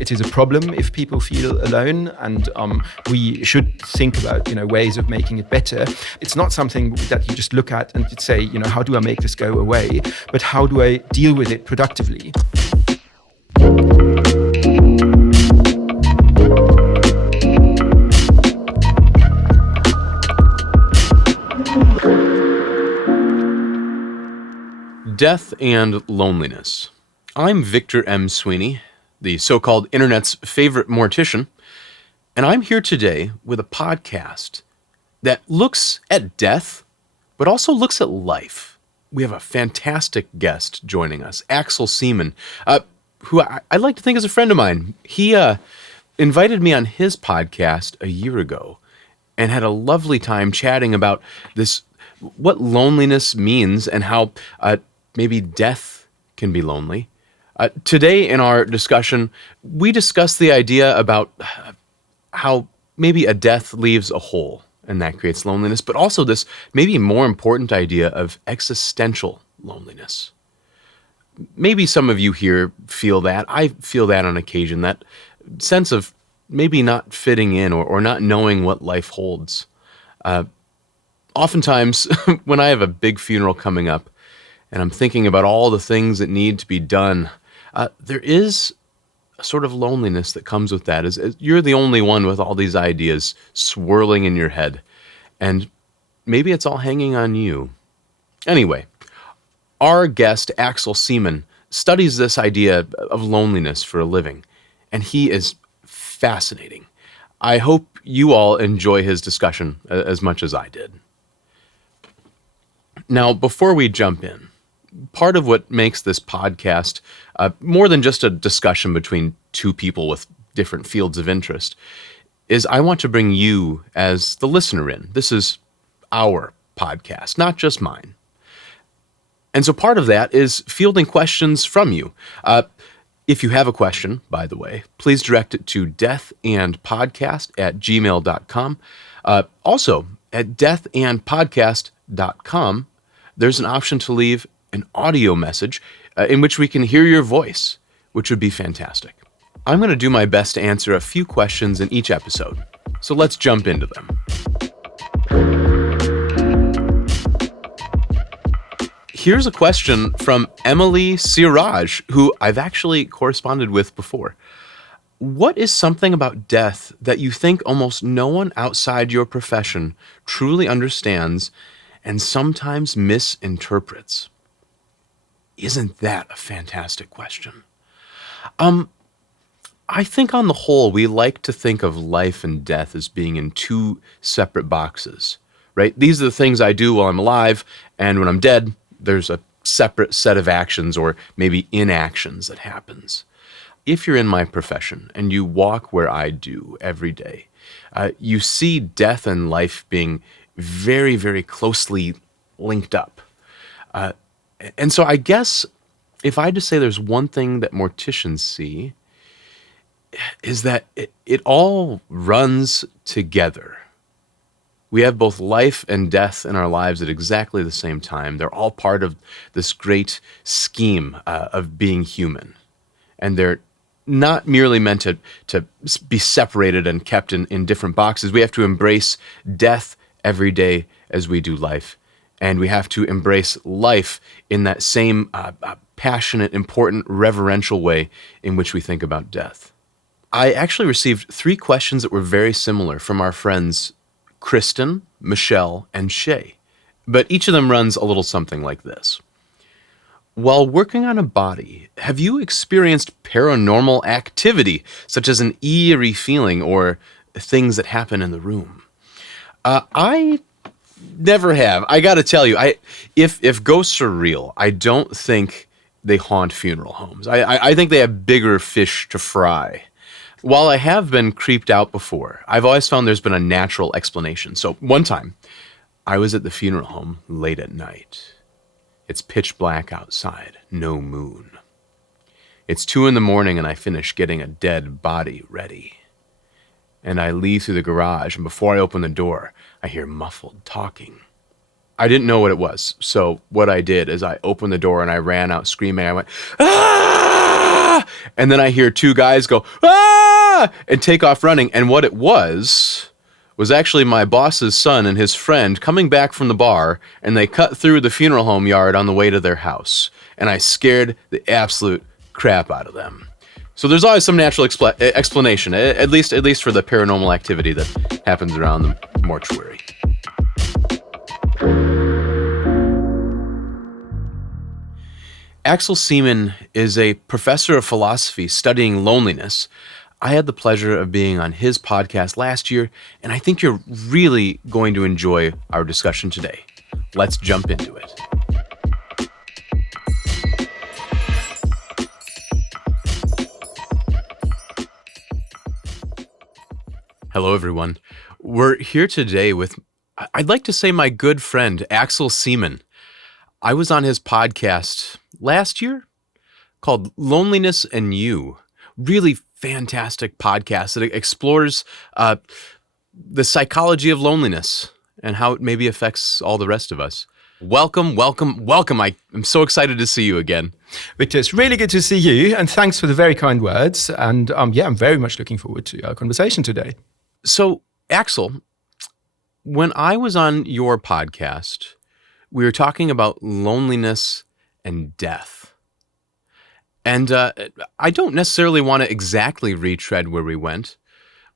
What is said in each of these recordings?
It is a problem if people feel alone, and we should think about, ways of making it better. It's not something that you just look at and say, how do I make this go away? But how do I deal with it productively? Death and loneliness. I'm Victor M. Sweeney, the so-called internet's favorite mortician, and I'm here today with a podcast that looks at death, but also looks at life. We have a fantastic guest joining us, Axel Seemann, who I like to think is a friend of mine. He invited me on his podcast a year ago and had a lovely time chatting about what loneliness means and how maybe death can be lonely. Today in our discussion, we discuss the idea about how maybe a death leaves a hole and that creates loneliness, but also this maybe more important idea of existential loneliness. Maybe some of you here feel that. I feel that on occasion, that sense of maybe not fitting in or not knowing what life holds. Oftentimes, when I have a big funeral coming up, and I'm thinking about all the things that need to be done, there is a sort of loneliness that comes with that. As you're the only one with all these ideas swirling in your head, and maybe it's all hanging on you. Anyway, our guest, Axel Seemann, studies this idea of loneliness for a living, and he is fascinating. I hope you all enjoy his discussion as much as I did. Now, before we jump in, part of what makes this podcast more than just a discussion between two people with different fields of interest is I want to bring you as the listener in. This is our podcast, not just mine. And so part of that is fielding questions from you. If you have a question, by the way, please direct it to deathandpodcast@gmail.com. Also, at deathandpodcast.com, there's an option to leave an audio message in which we can hear your voice, which would be fantastic. I'm going to do my best to answer a few questions in each episode, so let's jump into them. Here's a question from Emily Siraj, who I've actually corresponded with before. What is something about death that you think almost no one outside your profession truly understands and sometimes misinterprets? Isn't that a fantastic question? I think on the whole, we like to think of life and death as being in two separate boxes, right? These are the things I do while I'm alive, and when I'm dead, there's a separate set of actions or maybe inactions that happens. If you're in my profession and you walk where I do every day, you see death and life being very, very closely linked up. And so I guess if I had to say there's one thing that morticians see is that it all runs together. We have both life and death in our lives at exactly the same time. They're all part of this great scheme of being human. And they're not merely meant to be separated and kept in different boxes. We have to embrace death every day as we do life. And we have to embrace life in that same passionate, important, reverential way in which we think about death. I actually received 3 questions that were very similar from our friends Kristen, Michelle, and Shay. But each of them runs a little something like this. While working on a body, have you experienced paranormal activity, such as an eerie feeling or things that happen in the room? I never have. I got to tell you, if ghosts are real, I don't think they haunt funeral homes. I think they have bigger fish to fry. While I have been creeped out before, I've always found there's been a natural explanation. So one time, I was at the funeral home late at night. It's pitch black outside, no moon. It's 2 a.m. and I finish getting a dead body ready. And I leave through the garage, and before I open the door, I hear muffled talking. I didn't know what it was, so what I did is I opened the door and I ran out screaming. I went, "Ah!" ah, and then I hear two guys go, ah, and take off running. And what it was actually my boss's son and his friend coming back from the bar, and they cut through the funeral home yard on the way to their house. And I scared the absolute crap out of them. So there's always some natural explanation, at least for the paranormal activity that happens around the mortuary. Axel Seemann is a professor of philosophy studying loneliness. I had the pleasure of being on his podcast last year, and I think you're really going to enjoy our discussion today. Let's jump into it. Hello, everyone. We're here today with, I'd like to say, my good friend, Axel Seemann. I was on his podcast last year called Loneliness and You. Really fantastic podcast that explores the psychology of loneliness and how it maybe affects all the rest of us. Welcome. I'm so excited to see you again. Victor, it's really good to see you, and thanks for the very kind words. And I'm very much looking forward to our conversation today. So, Axel, when I was on your podcast, we were talking about loneliness and death. And I don't necessarily want to exactly retread where we went,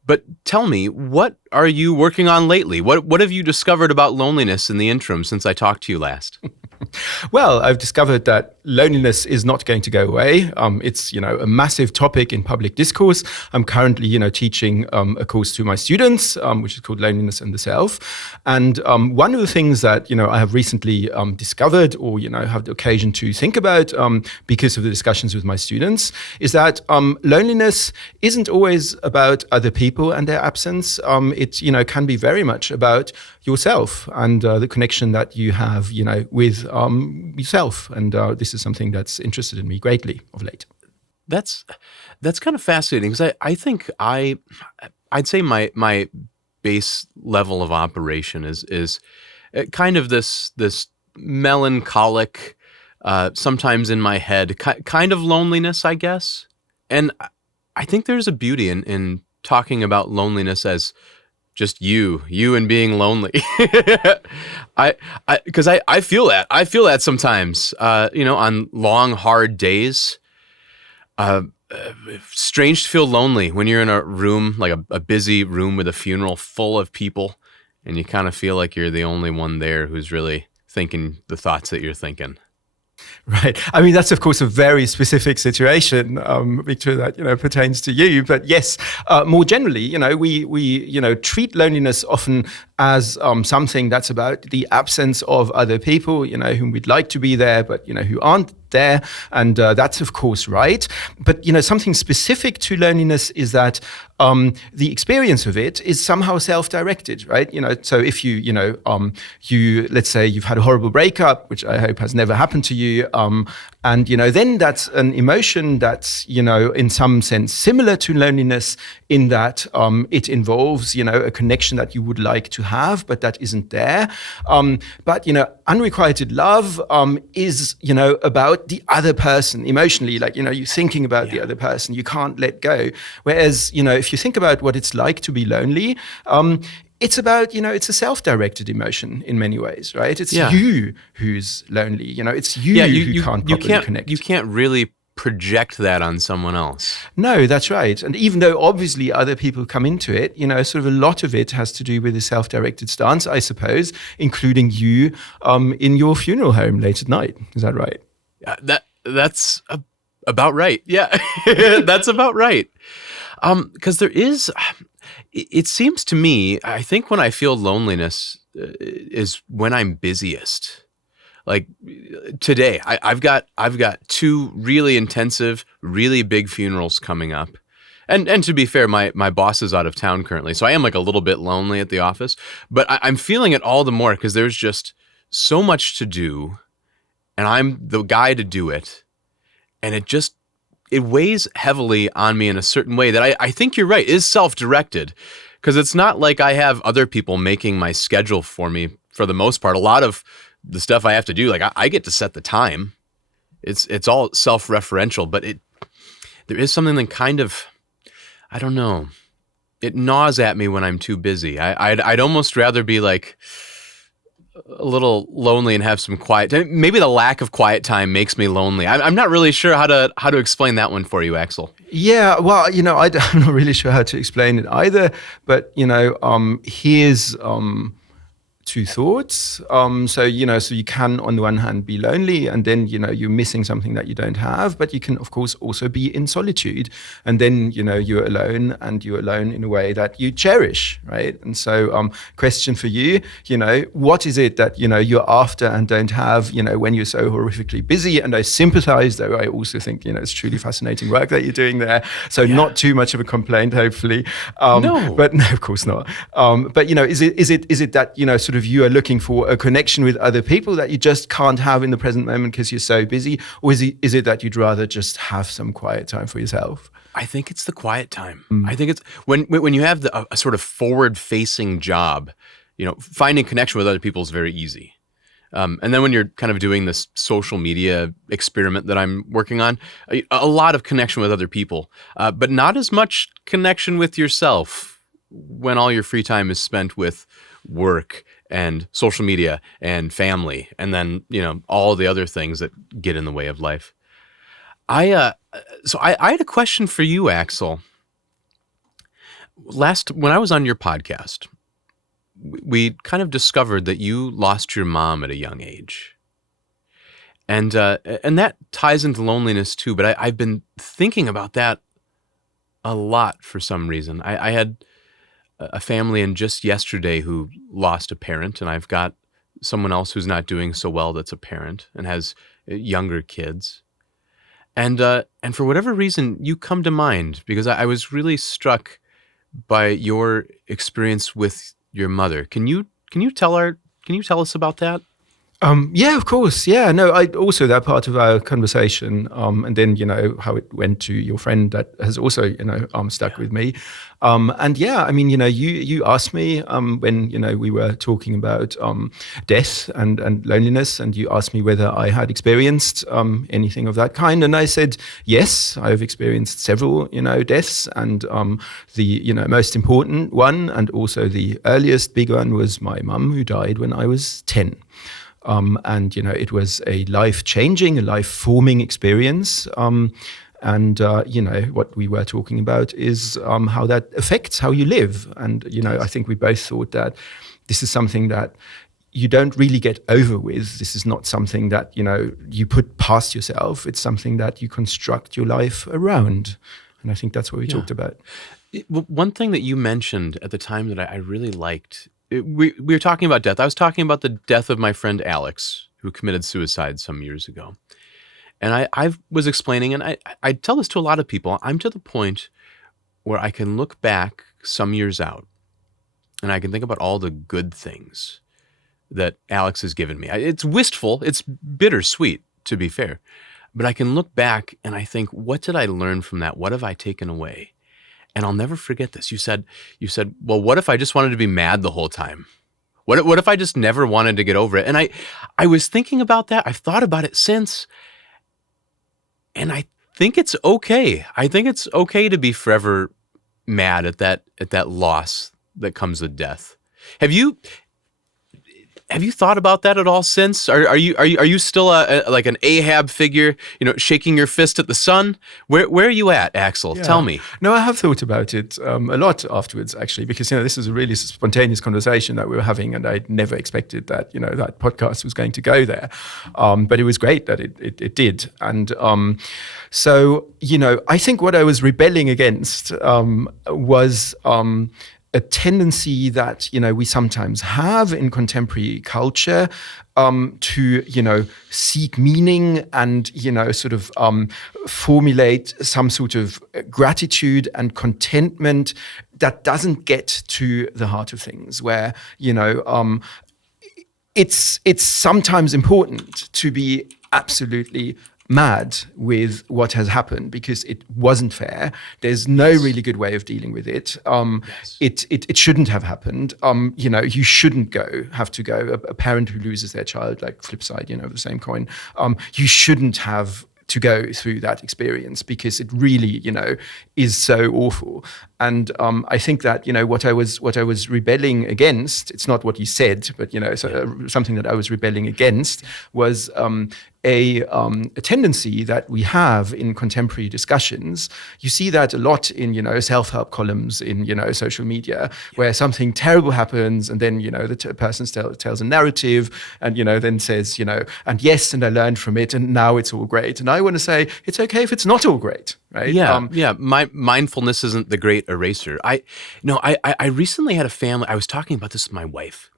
but tell me, what are you working on lately? What have you discovered about loneliness in the interim since I talked to you last? Well, I've discovered that loneliness is not going to go away. It's, a massive topic in public discourse. I'm currently, teaching a course to my students, which is called Loneliness and the Self. And one of the things that, I have recently discovered or, have the occasion to think about because of the discussions with my students is that loneliness isn't always about other people and their absence. It, can be very much about yourself and the connection that you have, with yourself. And this is something that's interested in me greatly of late. That's kind of fascinating because I think I'd say my base level of operation is kind of this melancholic, sometimes in my head, kind of loneliness, I guess. And I think there's a beauty in talking about loneliness as just you and being lonely. Because I feel that. I feel that sometimes, on long, hard days. Strange to feel lonely when you're in a room, like a busy room with a funeral full of people, and you kind of feel like you're the only one there who's really thinking the thoughts that you're thinking. Right. I mean, that's, of course, a very specific situation, Victor, that, pertains to you. But yes, more generally, we treat loneliness often as something that's about the absence of other people, whom we'd like to be there, but, who aren't there. And that's, of course, right. But, something specific to loneliness is that the experience of it is somehow self-directed, right? So if you let's say you've had a horrible breakup, which I hope has never happened to you, and, then that's an emotion that's, in some sense similar to loneliness in that it involves, a connection that you would like to have, but that isn't there. But, unrequited love is, about the other person emotionally, like, you're thinking about the other person, you can't let go. Whereas, if you think about what it's like to be lonely, it's about, it's a self-directed emotion in many ways, right? It's you who's lonely, it's you who can't properly connect. You can't really project that on someone else. No, that's right. And even though obviously other people come into it, sort of a lot of it has to do with a self-directed stance, I suppose, including you in your funeral home late at night. Is that right? That's about right. Yeah, that's about right. Because there is... It seems to me, I think when I feel loneliness is when I'm busiest. Like today, I've got two really intensive, really big funerals coming up. And to be fair, my boss is out of town currently, so I am like a little bit lonely at the office. But I'm feeling it all the more because there's just so much to do, and I'm the guy to do it. And it weighs heavily on me in a certain way that I think you're right, is self-directed. Because it's not like I have other people making my schedule for me for the most part. A lot of the stuff I have to do, like I get to set the time. It's all self-referential, but there is something that kind of, I don't know, it gnaws at me when I'm too busy. I'd almost rather be like a little lonely and have some quiet time. Maybe the lack of quiet time makes me lonely. I'm not really sure how to explain that one for you, Axel. Yeah, well, I'm not really sure how to explain it either. But here's two thoughts. So you can, on the one hand, be lonely, and then, you're missing something that you don't have, but you can, of course, also be in solitude. And then, you're alone, and you're alone in a way that you cherish, right? And so, question for you, what is it that, you're after and don't have, when you're so horrifically busy? And I sympathize, though I also think, it's truly fascinating work that you're doing there. So not too much of a complaint, hopefully. No. But no, of course not. But, is it that, sort of you are looking for a connection with other people that you just can't have in the present moment because you're so busy? Or is it that you'd rather just have some quiet time for yourself? I think it's the quiet time. I think it's when you have a sort of forward-facing job, finding connection with other people is very easy. And then when you're kind of doing this social media experiment that I'm working on, a lot of connection with other people, but not as much connection with yourself when all your free time is spent with work and social media and family, and then, all the other things that get in the way of life. I had a question for you, Axel. When I was on your podcast, we kind of discovered that you lost your mom at a young age. And that ties into loneliness too, but I've been thinking about that a lot for some reason. I had a family in just yesterday who lost a parent, and I've got someone else who's not doing so well that's a parent and has younger kids. And for whatever reason, you come to mind because I was really struck by your experience with your mother. Can you tell us about that? Yeah, of course. Yeah, no, also that part of our conversation, and then, how it went to your friend that has also, stuck with me. And yeah, I mean, you asked me, when, we were talking about death and loneliness, and you asked me whether I had experienced anything of that kind. And I said, yes, I've experienced several, deaths. And the, most important one, and also the earliest big one, was my mum, who died when I was 10. And, it was a life-changing, a life-forming experience. And what we were talking about is how that affects how you live. And, I think we both thought that this is something that you don't really get over with. This is not something that, you put past yourself. It's something that you construct your life around. And I think that's what we talked about. One thing that you mentioned at the time that I really liked, we were talking about death. I was talking about the death of my friend Alex, who committed suicide some years ago. And I was explaining, and I tell this to a lot of people, I'm to the point where I can look back some years out, and I can think about all the good things that Alex has given me. It's wistful, it's bittersweet, to be fair. But I can look back and I think, what did I learn from that? What have I taken away? And I'll never forget this. You said, well, what if I just wanted to be mad the whole time? What if I just never wanted to get over it? And I was thinking about that. I've thought about it since. And I think it's okay. I think it's okay to be forever mad at that loss that comes with death. Have you thought about that at all since? Are you still like an Ahab figure, shaking your fist at the sun? Where are you at, Axel? Yeah. Tell me. No, I have thought about it a lot afterwards, actually, because this is a really spontaneous conversation that we were having, and I never expected that that podcast was going to go there. But it was great that it did, and so I think what I was rebelling against was a tendency that we sometimes have in contemporary culture to seek meaning and sort of formulate some sort of gratitude and contentment that doesn't get to the heart of things, where it's sometimes important to be absolutely mad with what has happened because it wasn't fair. There's no really good way of dealing with it. It shouldn't have happened. You shouldn't have to go. A parent who loses their child, like flip side, the same coin. You shouldn't have to go through that experience, because it really, is so awful. And I think that, what I was rebelling against, it's not what you said, but, something that I was rebelling against was a tendency that we have in contemporary discussions. You see that a lot in, self-help columns in, social media, where something terrible happens, and then, the person tells a narrative, and, then says, and yes, and I learned from it, and now it's all great. And I want to say, it's okay if it's not all great, right? My mindfulness isn't the great eraser. I recently had a family. I was talking about this with my wife.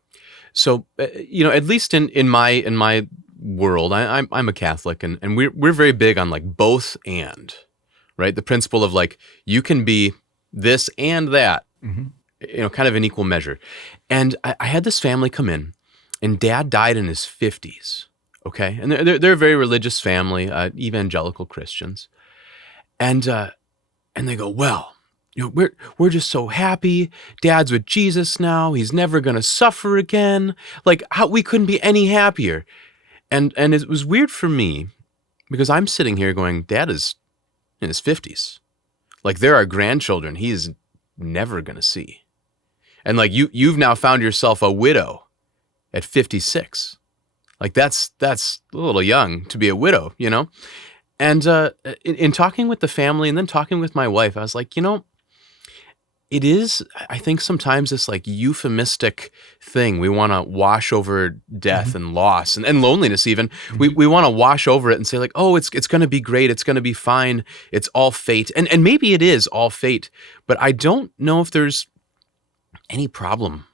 So, at least in my world, I'm a Catholic, and we're very big on like both and, right? The principle of like, you can be this and that, kind of in equal measure. And I had this family come in, and Dad died in his 50s. Okay, and they're a very religious family, evangelical Christians, and they go, well, we're just so happy. Dad's with Jesus now. He's never gonna suffer again. Like, how we couldn't be any happier. And it was weird for me, because I'm sitting here going, Dad is in his 50s. Like, there are grandchildren he's never gonna see, and like you've now found yourself a widow at 56. Like, that's a little young to be a widow, And in talking with the family and then talking with my wife, I was like, it is, I think, sometimes this like euphemistic thing. We want to wash over death and loss and loneliness even. We want to wash over it and say like, oh, it's going to be great. It's going to be fine. It's all fate. And maybe it is all fate, but I don't know if there's any problem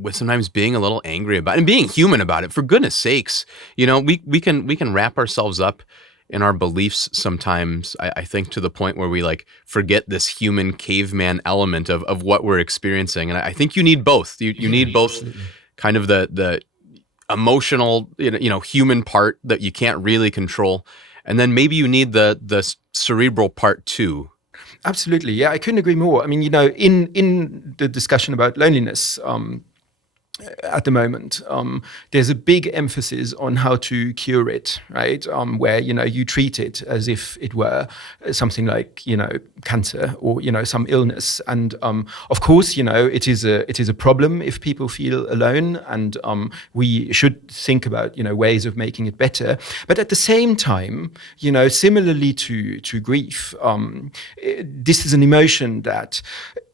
with sometimes being a little angry about it and being human about it. For goodness sakes, we can wrap ourselves up in our beliefs sometimes, I think, to the point where we like forget this human caveman element of what we're experiencing. And I think you need both. You need both. Absolutely. Kind of the emotional, human part that you can't really control. And then maybe you need the cerebral part too. Absolutely. Yeah, I couldn't agree more. I mean, in the discussion about loneliness, at the moment, there's a big emphasis on how to cure it, right? Where, you treat it as if it were something like, cancer or, some illness. And of course, it is a problem if people feel alone, and we should think about, ways of making it better. But at the same time, similarly to grief, this is an emotion that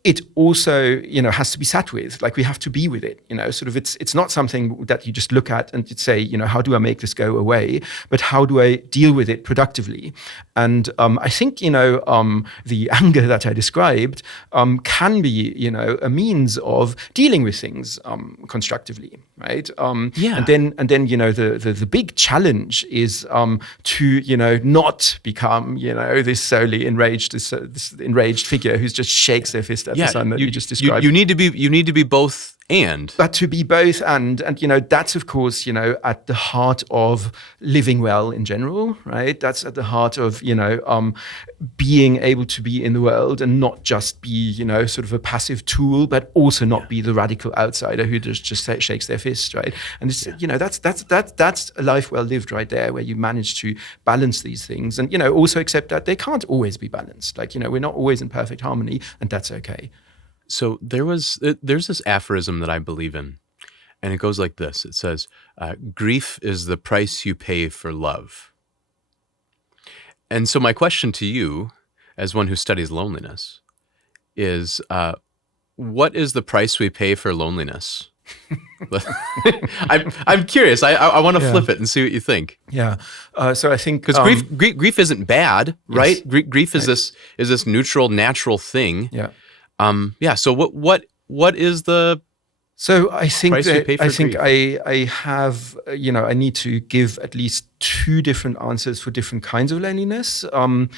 it also, has to be sat with. Like, we have to be with it. Sort of, it's not something that you just look at and you say, how do I make this go away? But how do I deal with it productively? And I think, the anger that I described can be, a means of dealing with things constructively, right? And then, the big challenge is to, not become, this solely enraged, this enraged figure who's just shakes their fist at the sun that you just described. You need to be both and. But to be both and that's of course, at the heart of living well in general, right? That's at the heart of, being able to be in the world and not just be, sort of a passive tool, but also not be the radical outsider who just shakes their fist, right? And it's, that's a life well lived right there, where you manage to balance these things and, also accept that they can't always be balanced. Like, we're not always in perfect harmony, and that's okay. So there's this aphorism that I believe in, and it goes like this. It says, grief is the price you pay for love. And so my question to you, as one who studies loneliness, is what is the price we pay for loneliness? I'm curious. I want to flip it and see what you think. Yeah. So I think because grief isn't bad, right? Yes. Grief is this neutral, natural thing. Yeah. So what is the So I think price you pay for grief? I have, I need to give at least two different answers for different kinds of loneliness. On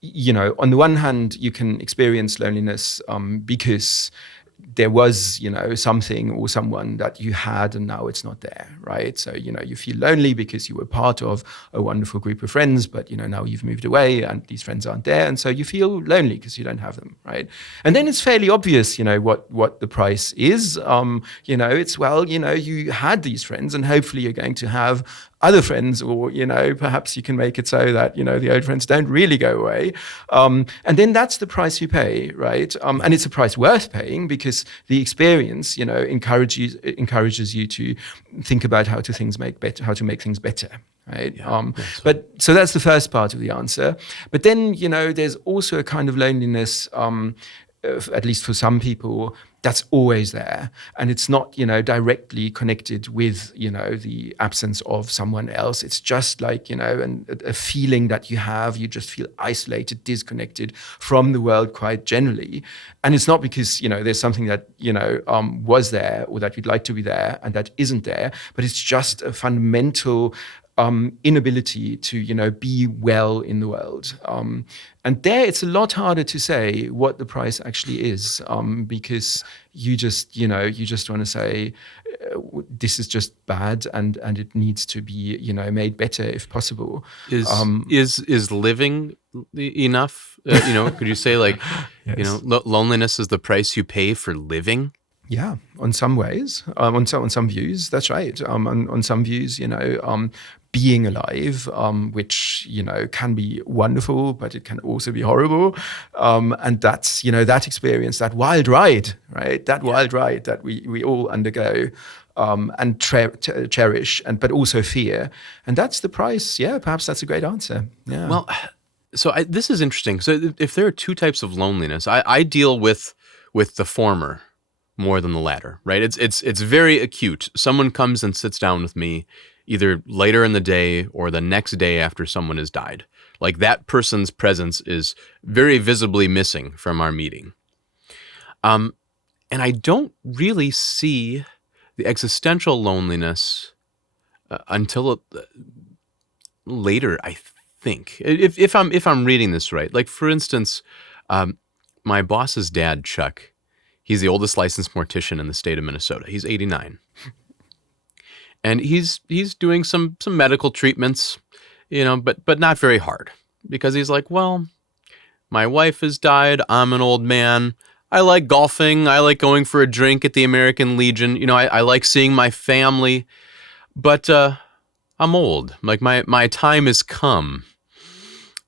the one hand, you can experience loneliness because there was, something or someone that you had and now it's not there, right? So, you feel lonely because you were part of a wonderful group of friends, but, now you've moved away and these friends aren't there. And so you feel lonely because you don't have them, right? And then it's fairly obvious, what the price is. It's, you had these friends and hopefully you're going to have other friends, or, perhaps you can make it so that, the old friends don't really go away. And then that's the price you pay, right? And it's a price worth paying, because the experience, encourages you to think about how to make things better. Right. But so that's the first part of the answer. But then, there's also a kind of loneliness, at least for some people, that's always there. And it's not, directly connected with, the absence of someone else. It's just like, a feeling that you just feel isolated, disconnected from the world quite generally. And it's not because, there's something that, was there or that you'd like to be there and that isn't there, but it's just a fundamental inability to, be well in the world. And there it's a lot harder to say what the price actually is, because you just want to say, this is just bad and it needs to be, made better if possible. Is living enough? Could you say like, yes. Loneliness is the price you pay for living? Yeah, on some ways, on some views, that's right. On some views, being alive, which, can be wonderful, but it can also be horrible. And that's, that experience, that wild ride, right? That wild ride that we all undergo and cherish, but also fear. And that's the price. Yeah, perhaps that's a great answer. Yeah. Well, so this is interesting. So if there are two types of loneliness, I deal with the former more than the latter, right? It's very acute. Someone comes and sits down with me either later in the day or the next day after someone has died. Like that person's presence is very visibly missing from our meeting. And I don't really see the existential loneliness until later, I think. If I'm reading this right. Like for instance, my boss's dad, Chuck, he's the oldest licensed mortician in the state of Minnesota. He's 89. And he's doing some medical treatments, but not very hard, because he's like, well, my wife has died. I'm an old man. I like golfing. I like going for a drink at the American Legion. I like seeing my family, but I'm old. Like my time has come.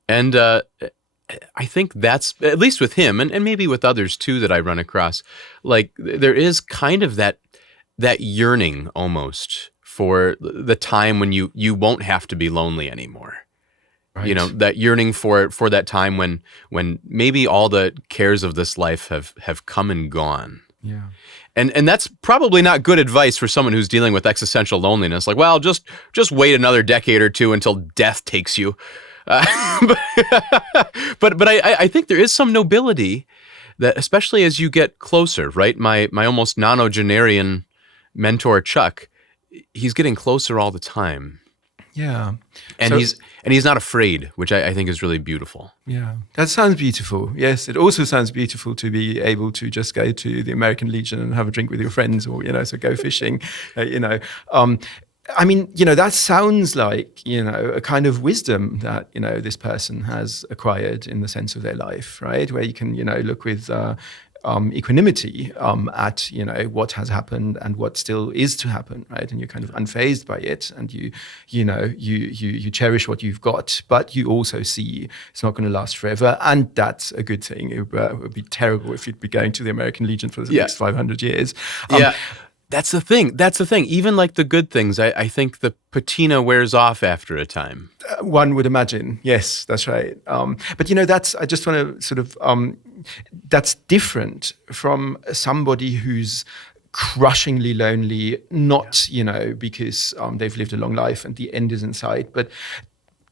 And I think that's, at least with him, and maybe with others too that I run across, like there is kind of that yearning almost for the time when you won't have to be lonely anymore. Right. That yearning for that time when maybe all the cares of this life have come and gone. Yeah. And that's probably not good advice for someone who's dealing with existential loneliness. Like, well, just wait another decade or two until death takes you. But I think there is some nobility that, especially as you get closer, right? My almost nonagenarian mentor, Chuck, he's getting closer all the time. Yeah. And he's not afraid, which I think is really beautiful. Yeah. That sounds beautiful. Yes. It also sounds beautiful to be able to just go to the American Legion and have a drink with your friends, or, so go fishing, I mean, that sounds like, a kind of wisdom that, this person has acquired in the sense of their life, right? Where you can, look with equanimity at, what has happened and what still is to happen, right? And you're kind of unfazed by it, and you cherish what you've got, but you also see it's not going to last forever, and that's a good thing. It would be terrible if you'd be going to the American Legion for the next 500 years. That's the thing. Even like the good things, I think the patina wears off after a time. One would imagine. Yes, that's right. But I just want to sort of, that's different from somebody who's crushingly lonely, not, because they've lived a long life and the end is in sight, but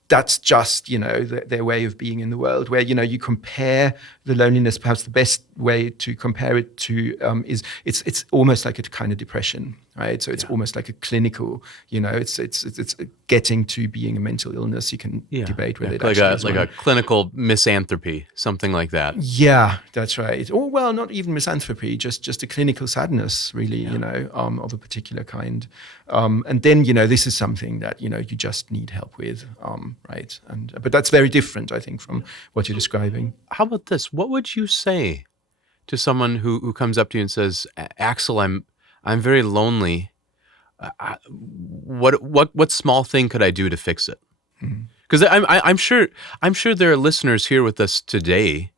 that's just, their way of being in the world, where, you compare the loneliness. Perhaps the best way to compare it to is it's almost like a kind of depression, right? So it's almost like a clinical, it's getting to being a mental illness. You can debate whether it actually is like a clinical misanthropy, something like that. Yeah, that's right. Or, well, not even misanthropy, just a clinical sadness, really, of a particular kind. And then, this is something that, you just need help with, right? But that's very different, I think, from what you're describing. How about this? What would you say to someone who comes up to you and says, Axel, I'm very lonely. what small thing could I do to fix it? Because I'm sure there are listeners here with us today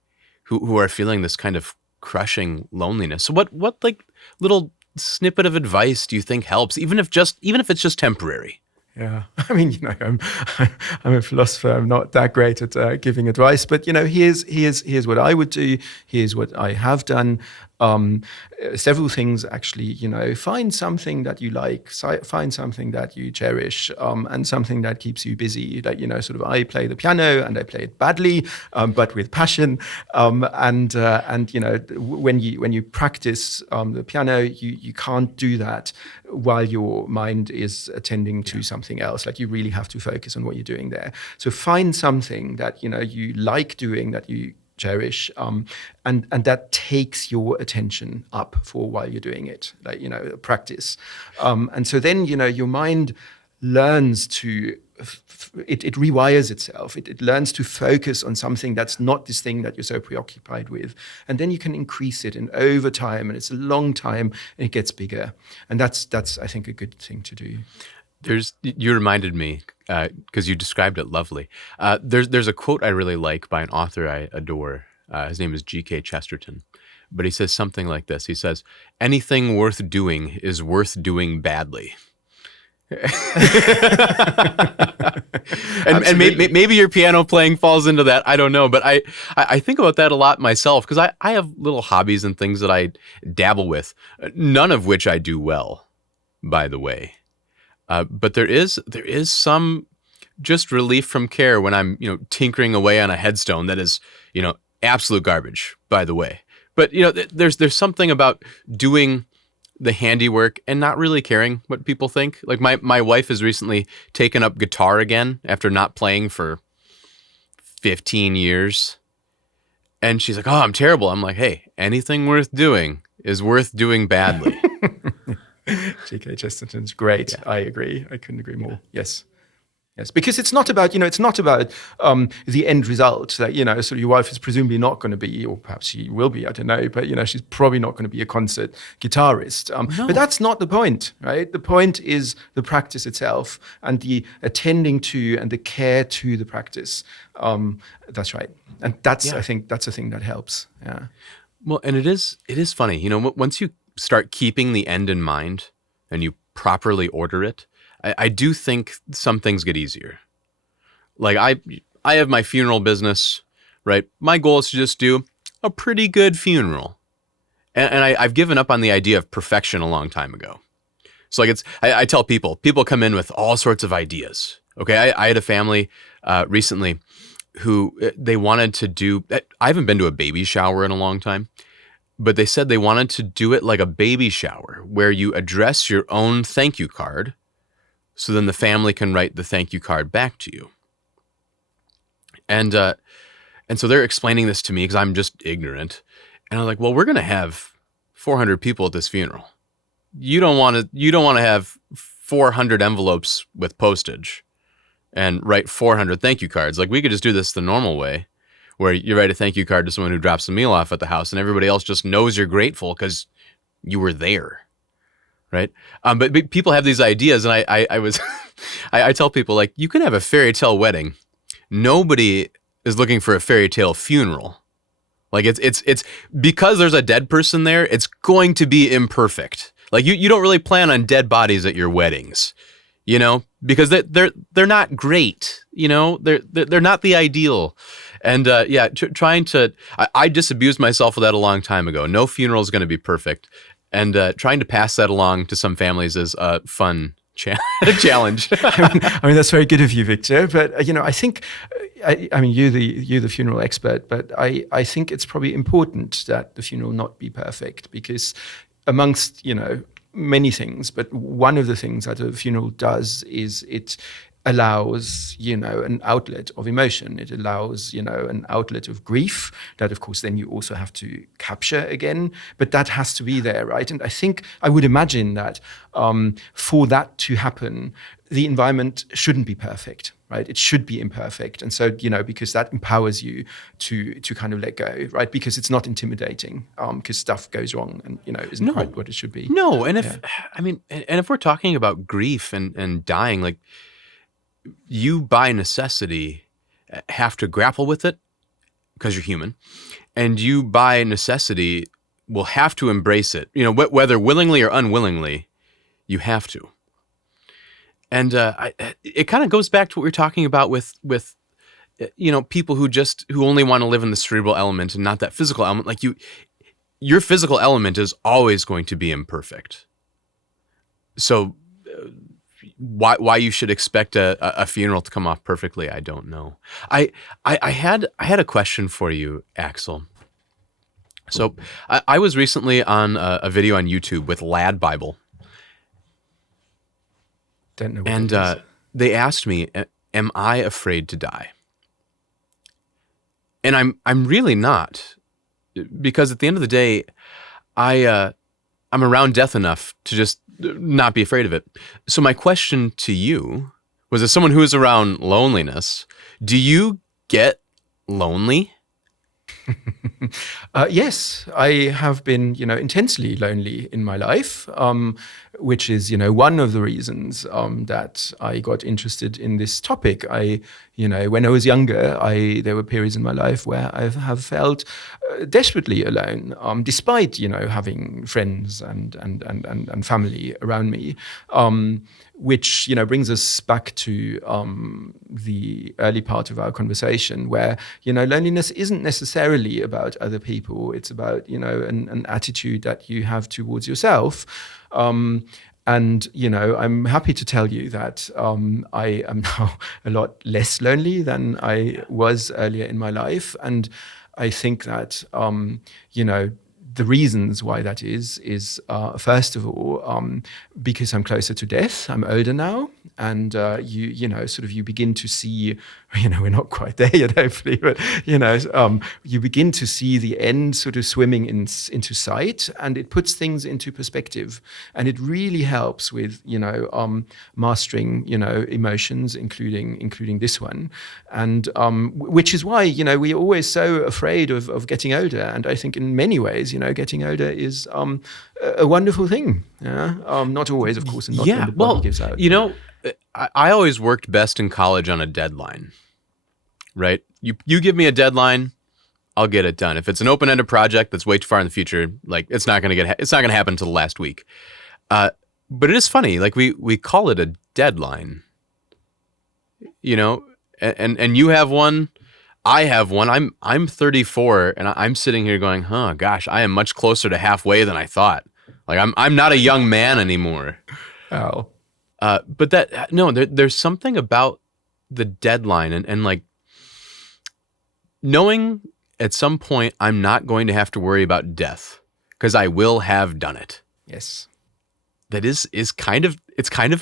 who are feeling this kind of crushing loneliness. So what like little snippet of advice do you think helps, even if it's just temporary? Yeah, I mean, I'm a philosopher. I'm not that great at giving advice, but here's what I would do. Here's what I have done. Several things actually. Find something that you like. Find something that you cherish, and something that keeps you busy. Like sort of, I play the piano and I play it badly, but with passion. And when you practice the piano, you can't do that while your mind is attending to something else. Like, you really have to focus on what you're doing there. So find something that you like doing, that you cherish, and that takes your attention up for while you're doing it, like practice, and so then your mind learns to it rewires itself. It learns to focus on something that's not this thing that you're so preoccupied with, and then you can increase it, and over time, and it's a long time, and it gets bigger, and that's I think a good thing to do. You reminded me, because you described it lovely. There's a quote I really like by an author I adore. His name is GK Chesterton, but he says something like this. He says, "Anything worth doing is worth doing badly." and maybe your piano playing falls into that. I don't know, but I think about that a lot myself, because I have little hobbies and things that I dabble with, none of which I do well, by the way. But there is some just relief from care when I'm tinkering away on a headstone that is absolute garbage, by the way. But there's something about doing the handiwork and not really caring what people think. Like my wife has recently taken up guitar again after not playing for 15 years. And she's like, "Oh, I'm terrible." I'm like, "Hey, anything worth doing is worth doing badly." GK Chesterton's great. Yeah. I agree. I couldn't agree more. Yes. Yes, because it's not about the end result. That so your wife is presumably not going to be, or perhaps she will be, I don't know, but she's probably not going to be a concert guitarist. No. But that's not the point, right? The point is the practice itself and the attending to and the care to the practice. That's right, and that's I think that's a thing that helps. Yeah. Well, and it is funny, once you start keeping the end in mind and you properly order it, I do think some things get easier. Like I have my funeral business, right? My goal is to just do a pretty good funeral. And I've given up on the idea of perfection a long time ago. So like I tell people come in with all sorts of ideas. Okay, I had a family recently who they wanted to do, I haven't been to a baby shower in a long time, but they said they wanted to do it like a baby shower where you address your own thank you card, so then the family can write the thank you card back to you. And so they're explaining this to me because I'm just ignorant. And I'm like, well, we're going to have 400 people at this funeral. You don't want to have 400 envelopes with postage and write 400 thank you cards. Like, we could just do this the normal way, where you write a thank you card to someone who drops the meal off at the house, and everybody else just knows you're grateful because you were there, right? But people have these ideas, and I tell people, like, you can have a fairy tale wedding. Nobody is looking for a fairy tale funeral. Like, it's because there's a dead person there, it's going to be imperfect. Like, you don't really plan on dead bodies at your weddings, because they're not great, they're not the ideal. And trying to, I disabused myself of that a long time ago. No funeral is going to be perfect. And trying to pass that along to some families is a fun challenge. I mean, that's very good of you, Victor. But I think, you're the funeral expert, but I think it's probably important that the funeral not be perfect, because amongst many things, but one of the things that a funeral does is it allows an outlet of emotion. It allows an outlet of grief that, of course, then you also have to capture again, but that has to be there, right? And I would imagine that for that to happen, the environment shouldn't be perfect. right? It should be imperfect. And so, because that empowers you to kind of let go, right? Because it's not intimidating, because stuff goes wrong and, isn't quite what it should be. No, and if we're talking about grief and dying, like, you by necessity have to grapple with it because you're human, and you by necessity will have to embrace it, whether willingly or unwillingly, you have to. And it kind of goes back to what we were talking about with people who only want to live in the cerebral element and not that physical element. Like your physical element is always going to be imperfect. So why you should expect a funeral to come off perfectly, I don't know. I had a question for you, Axel. So I was recently on a video on YouTube with Lad Bible. Don't know what and it is. They asked me, am I afraid to die? And I'm really not, because at the end of the day, I'm around death enough to just not be afraid of it. So my question to you was, as someone who is around loneliness, do you get lonely? Yes, I have been, intensely lonely in my life, which is, one of the reasons that I got interested in this topic. When I was younger, there were periods in my life where I have felt desperately alone, despite, having friends and family around me. Which brings us back to the early part of our conversation, where loneliness isn't necessarily about other people. It's about an attitude that you have towards yourself. And I'm happy to tell you that I am now a lot less lonely than I was earlier in my life, and I think that the reasons why that is first of all, because I'm closer to death. I'm older now, and you begin to see, we're not quite there yet, hopefully, but you begin to see the end sort of swimming into sight, and it puts things into perspective, and it really helps with mastering emotions, including this one, and which is why we're always so afraid of getting older, and I think in many ways getting older is a wonderful thing. Not always, of course, and not when the body gives out. I always worked best in college on a deadline, right? You give me a deadline, I'll get it done. If it's an open-ended project that's way too far in the future, like it's not going to happen until the last week. But it is funny, like we call it a deadline, and you have one. I have one. I'm 34, and I'm sitting here going, gosh, I am much closer to halfway than I thought. Like I'm not a young man anymore. Oh. But there's something about the deadline and like knowing at some point I'm not going to have to worry about death because I will have done it. Yes. That is kind of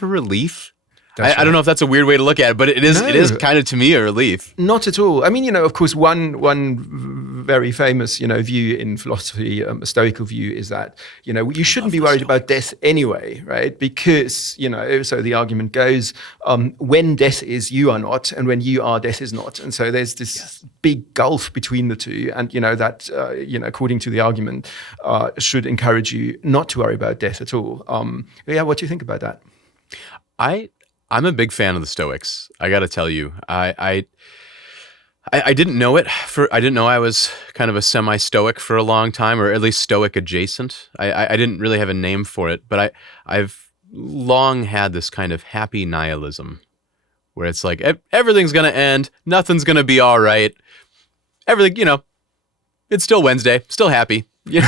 a relief. I don't know if that's a weird way to look at it, but it is. No. It is kind of, to me, a relief. Not at all. I mean, of course, one very famous, view in philosophy, a Stoical view, is that you shouldn't be worried about death anyway, right? Because so the argument goes, when death is, you are not, and when you are, death is not, and so there's this big gulf between the two, and that according to the argument, should encourage you not to worry about death at all. What do you think about that? I'm a big fan of the Stoics. I got to tell you, I didn't know it. I didn't know I was kind of a semi-Stoic for a long time, or at least Stoic adjacent. I didn't really have a name for it, but I've long had this kind of happy nihilism, where it's like everything's gonna end, nothing's gonna be all right. Everything, it's still Wednesday, still happy. and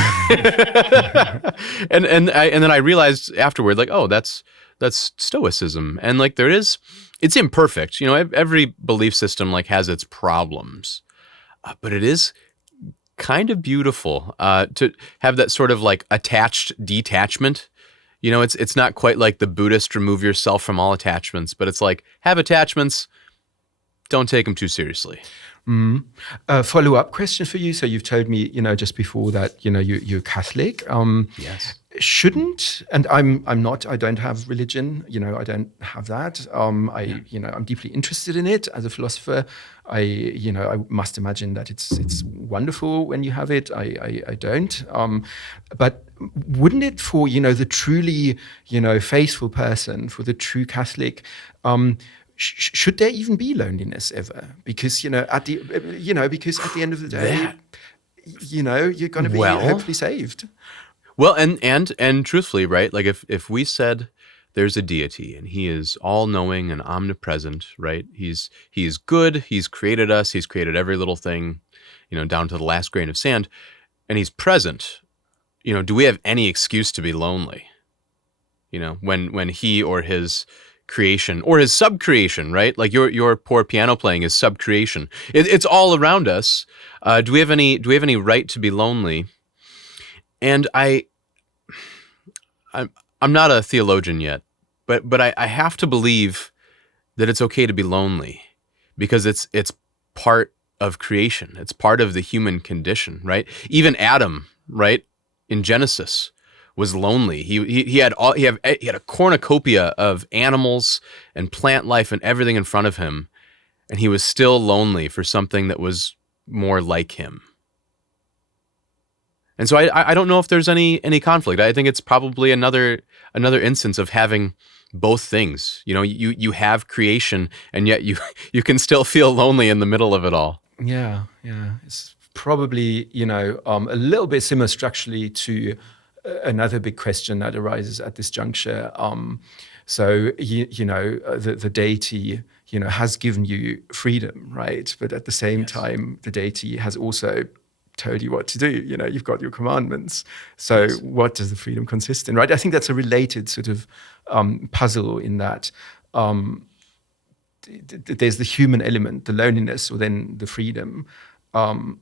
then I realized afterward, like, oh, that's Stoicism, and like it's imperfect. Every belief system like has its problems, but it is kind of beautiful to have that sort of like attached detachment. It's not quite like the Buddhist remove yourself from all attachments, but it's like have attachments, don't take them too seriously. Follow-up question for you. So you've told me, just before that, you're Catholic. Yes. shouldn't, and I'm not, I don't have religion, I don't have that. I'm deeply interested in it as a philosopher. I must imagine that it's wonderful when you have it. I don't. But wouldn't it, for the truly faithful person, for the true Catholic, should there even be loneliness ever? Because at the end of the day, you're going to be hopefully saved. Well, and truthfully, right? Like if we said there's a deity and he is all-knowing and omnipresent, right? He is good. He's created us. He's created every little thing, down to the last grain of sand, and he's present. Do we have any excuse to be lonely? When he or his creation or his subcreation, right? Like your poor piano playing is subcreation. It's all around us. Do we have any right to be lonely? And I'm not a theologian yet, but I have to believe that it's okay to be lonely because it's part of creation. It's part of the human condition, right? Even Adam, right, in Genesis, was lonely. He had a cornucopia of animals and plant life and everything in front of him, and he was still lonely for something that was more like him. And so I don't know if there's any conflict. I think it's probably another instance of having both things. You have creation, and yet you can still feel lonely in the middle of it all. Yeah. It's probably a little bit similar structurally to another big question that arises at this juncture. So the deity has given you freedom, right? But at the same time, the deity has also told you what to do. You've got your commandments. So what does the freedom consist in, right? I think that's a related sort of puzzle in that there's the human element, the loneliness, or then the freedom. And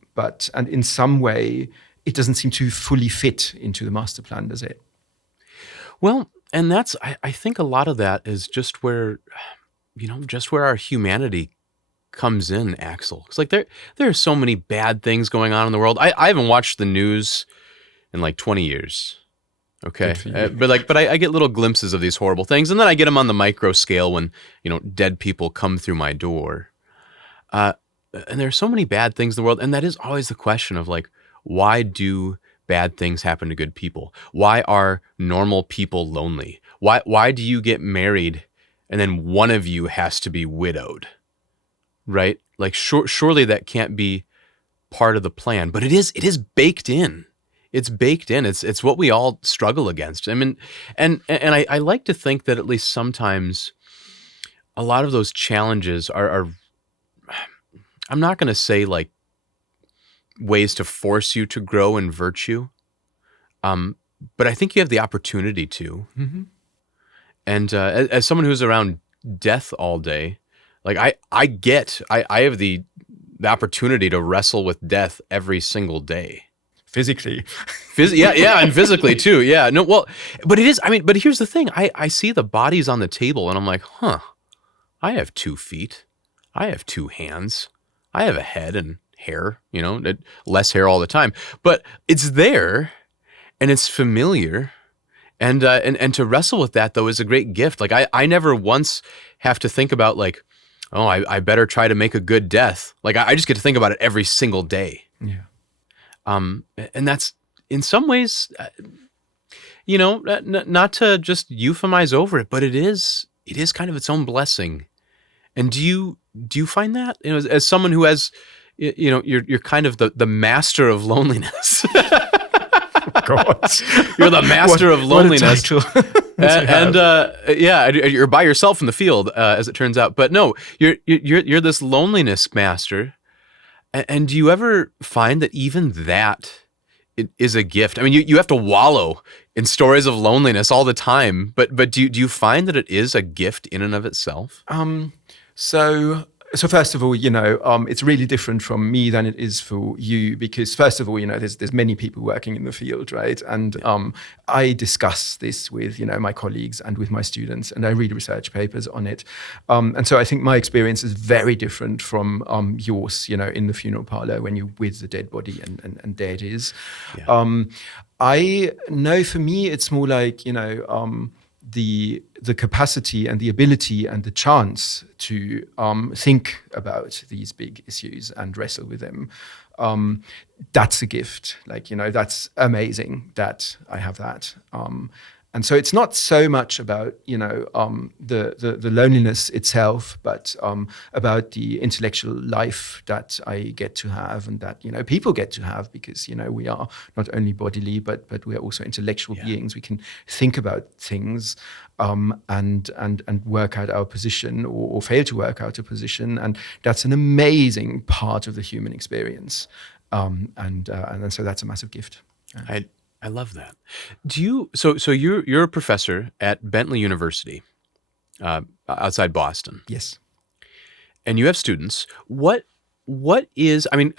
in some way, it doesn't seem to fully fit into the master plan, does it? Well, and that's, I think a lot of that is just where our humanity comes in, Axel. It's like there are so many bad things going on in the world. I haven't watched the news in like 20 years. Okay. But I get little glimpses of these horrible things, and then I get them on the micro scale when, dead people come through my door. And there are so many bad things in the world, and that is always the question of like, why do bad things happen to good people? Why are normal people lonely? Why do you get married and then one of you has to be widowed? Right? Like surely that can't be part of the plan, but it is baked in. It's baked in. It's what we all struggle against. I mean, and I like to think that at least sometimes a lot of those challenges are I'm not going to say like ways to force you to grow in virtue. But I think you have the opportunity to. Mm-hmm. And as someone who's around death all day, like I have the opportunity to wrestle with death every single day. Physically. Yeah, and physically too. Yeah. No, well, but it is, but here's the thing. I see the bodies on the table and I'm like, I have 2 feet. I have 2 hands. I have a head and hair, less hair all the time. But it's there and it's familiar. And to wrestle with that though is a great gift. Like I never once have to think about like, oh, I better try to make a good death. Like I just get to think about it every single day. Yeah. And that's in some ways, not to just euphemize over it, but it is kind of its own blessing. And do you find that, as someone who has, you're kind of the master of loneliness. God. You're the master of loneliness. Yeah, you're by yourself in the field, as it turns out. But no, you're this loneliness master. And do you ever find that even that is a gift? I mean, you have to wallow in stories of loneliness all the time, but do you find that it is a gift in and of itself? So So first of all, it's really different from me than it is for you, because first of all, there's many people working in the field, right? And I discuss this with, my colleagues and with my students, and I read research papers on it. And so I think my experience is very different from yours, in the funeral parlor when you're with the dead body and there it is. Yeah. I know for me, it's more like, the capacity and the ability and the chance to think about these big issues and wrestle with them. That's a gift. Like, that's amazing that I have that. And so it's not so much about, the loneliness itself, but about the intellectual life that I get to have and that, people get to have, because, we are not only bodily, but we are also intellectual beings. We can think about things and work out our position or fail to work out a position. And that's an amazing part of the human experience. And so that's a massive gift. I love that. Do you? So you're a professor at Bentley University, outside Boston. Yes. And you have students. What is? I mean,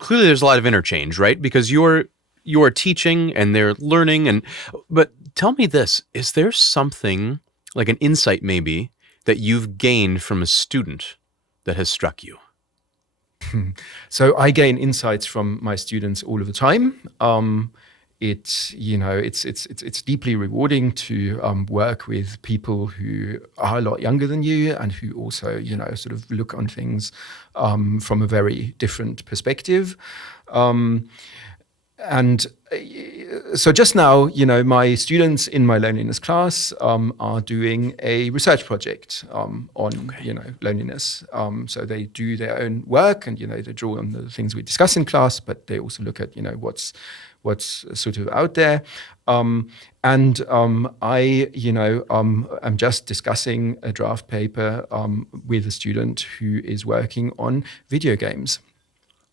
clearly there's a lot of interchange, right? Because you're teaching and they're learning. But tell me this: is there something like an insight maybe that you've gained from a student that has struck you? So I gain insights from my students all of the time. It's deeply rewarding to work with people who are a lot younger than you and who also, sort of look on things from a very different perspective. And so just now, my students in my loneliness class are doing a research project on, loneliness. So they do their own work and, they draw on the things we discuss in class, but they also look at, what's sort of out there. I, am just discussing a draft paper with a student who is working on video games.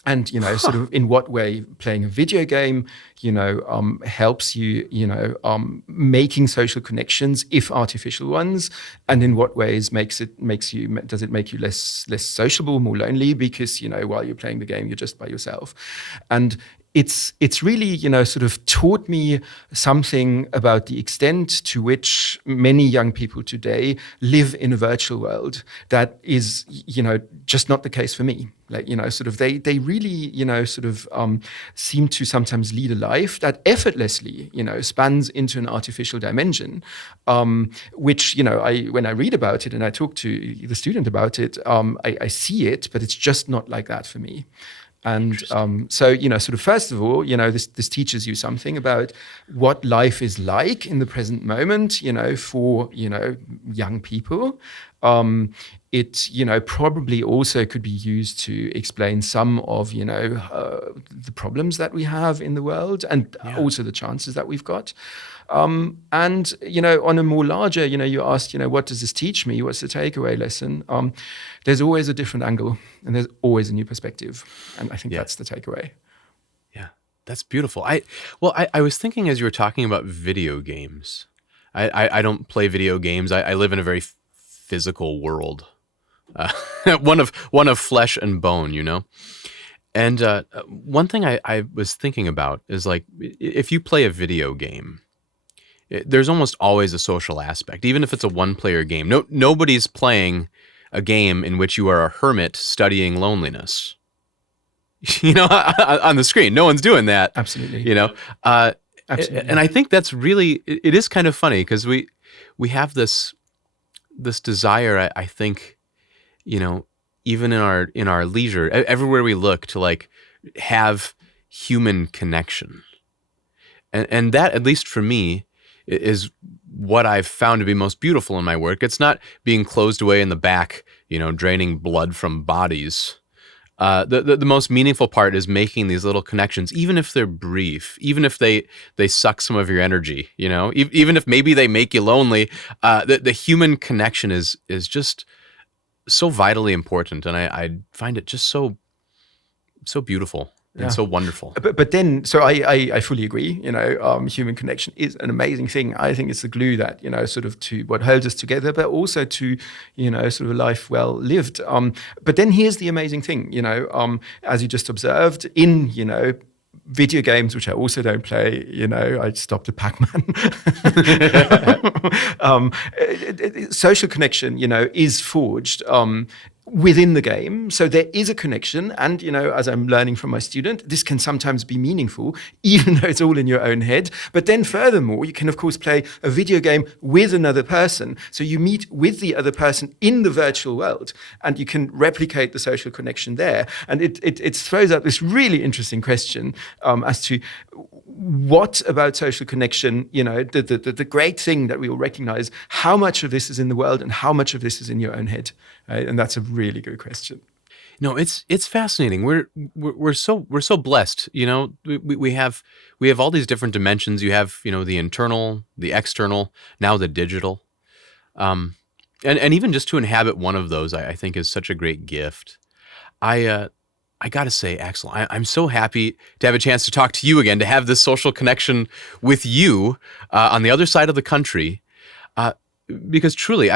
And, sort of in what way playing a video game, helps you, making social connections, if artificial ones, and in what ways does it make you less sociable, more lonely, because, while you're playing the game, you're just by yourself. And it's really, sort of taught me something about the extent to which many young people today live in a virtual world that is, just not the case for me. Like, sort of they really, sort of seem to sometimes lead a life that effortlessly, spans into an artificial dimension, which, when I read about it and I talk to the student about it, I see it, but it's just not like that for me. And so, sort of first of all, this teaches you something about what life is like in the present moment, for, young people. It, probably also could be used to explain some of, the problems that we have in the world and also the chances that we've got. And, on a more larger, you asked, what does this teach me? What's the takeaway lesson? There's always a different angle and there's always a new perspective. And I think that's the takeaway. Yeah, that's beautiful. I was thinking as you were talking about video games, I don't play video games. I live in a very physical world, one of flesh and bone, And one thing I was thinking about is, like, if you play a video game, there's almost always a social aspect, even if it's a one-player game. Nobody's playing a game in which you are a hermit studying loneliness, on the screen. No one's doing that. Absolutely. Absolutely. And I think that's really, it is kind of funny because we have this desire, I think, even in our leisure, everywhere we look, to like have human connection. And that, at least for me, is what I've found to be most beautiful in my work. It's not being closed away in the back, draining blood from bodies. The most meaningful part is making these little connections, even if they're brief, even if they suck some of your energy, even if maybe they make you lonely. The human connection is just so vitally important, and I find it just so beautiful. and so wonderful. But then, so I fully agree. Human connection is an amazing thing. I think it's the glue that sort of to what holds us together, but also to sort of a life well lived. But then here's the amazing thing. As you just observed in video games, which I also don't play, I stopped at Pac-Man. Social connection, is forged within the game. So there is a connection. And, as I'm learning from my student, this can sometimes be meaningful, even though it's all in your own head. But then furthermore, you can, of course, play a video game with another person. So you meet with the other person in the virtual world, and you can replicate the social connection there. And it throws up this really interesting question as to what about social connection, the great thing that we all recognize, how much of this is in the world and how much of this is in your own head? Right? And that's a really good question. No, it's fascinating. We're so blessed. We have all these different dimensions. You have the internal, the external, now the digital, and even just to inhabit one of those, I think is such a great gift. I got to say, Axel, I'm so happy to have a chance to talk to you again, to have this social connection with you on the other side of the country. Because truly,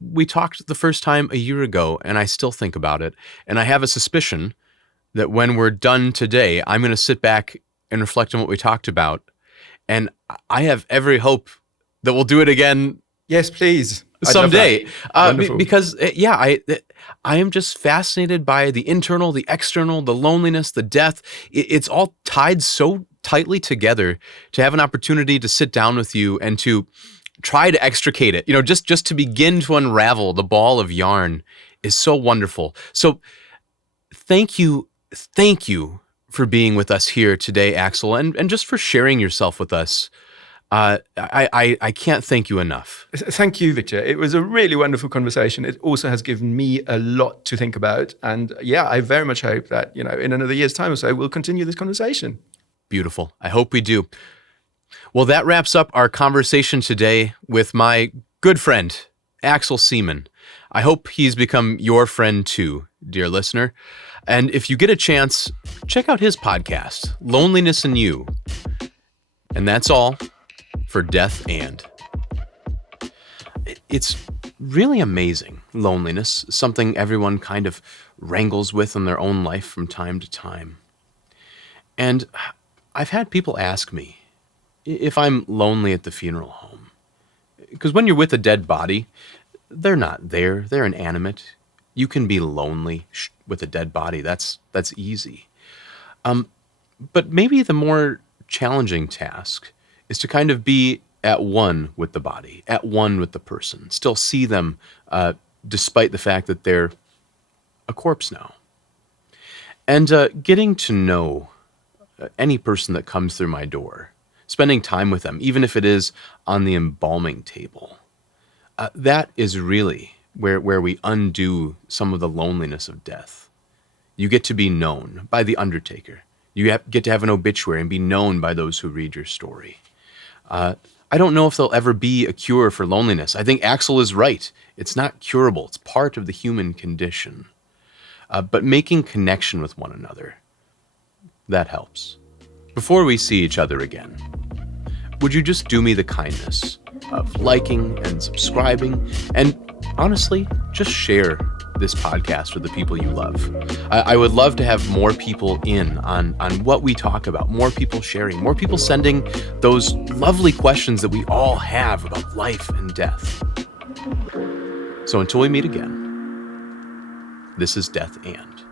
we talked the first time a year ago, and I still think about it. And I have a suspicion that when we're done today, I'm going to sit back and reflect on what we talked about. And I have every hope that we'll do it again. Yes, please. Someday. Because, I am just fascinated by the internal, the external, the loneliness, the death. It's all tied so tightly together to have an opportunity to sit down with you and to try to extricate it. Just to begin to unravel the ball of yarn is so wonderful. So thank you for being with us here today, Axel, and just for sharing yourself with us. I can't thank you enough. Thank you, Victor. It was a really wonderful conversation. It also has given me a lot to think about. And I very much hope that, in another year's time or so, we'll continue this conversation. Beautiful. I hope we do. Well, that wraps up our conversation today with my good friend, Axel Seemann. I hope he's become your friend too, dear listener. And if you get a chance, check out his podcast, Loneliness and You. And that's all for Death and. It's really amazing, loneliness, something everyone kind of wrangles with in their own life from time to time. And I've had people ask me if I'm lonely at the funeral home. Because when you're with a dead body, they're not there. They're inanimate. You can be lonely with a dead body. That's easy. But maybe the more challenging task is to kind of be at one with the body, at one with the person, still see them despite the fact that they're a corpse now. And getting to know any person that comes through my door, spending time with them, even if it is on the embalming table, that is really where we undo some of the loneliness of death. You get to be known by the undertaker. You get to have an obituary and be known by those who read your story. I don't know if there'll ever be a cure for loneliness. I think Axel is right. It's not curable. It's part of the human condition. But making connection with one another, that helps. Before we see each other again, would you just do me the kindness of liking and subscribing, and honestly, just share this podcast with the people you love. I would love to have more people in on what we talk about, more people sharing, more people sending those lovely questions that we all have about life and death. So until we meet again, this is Death and.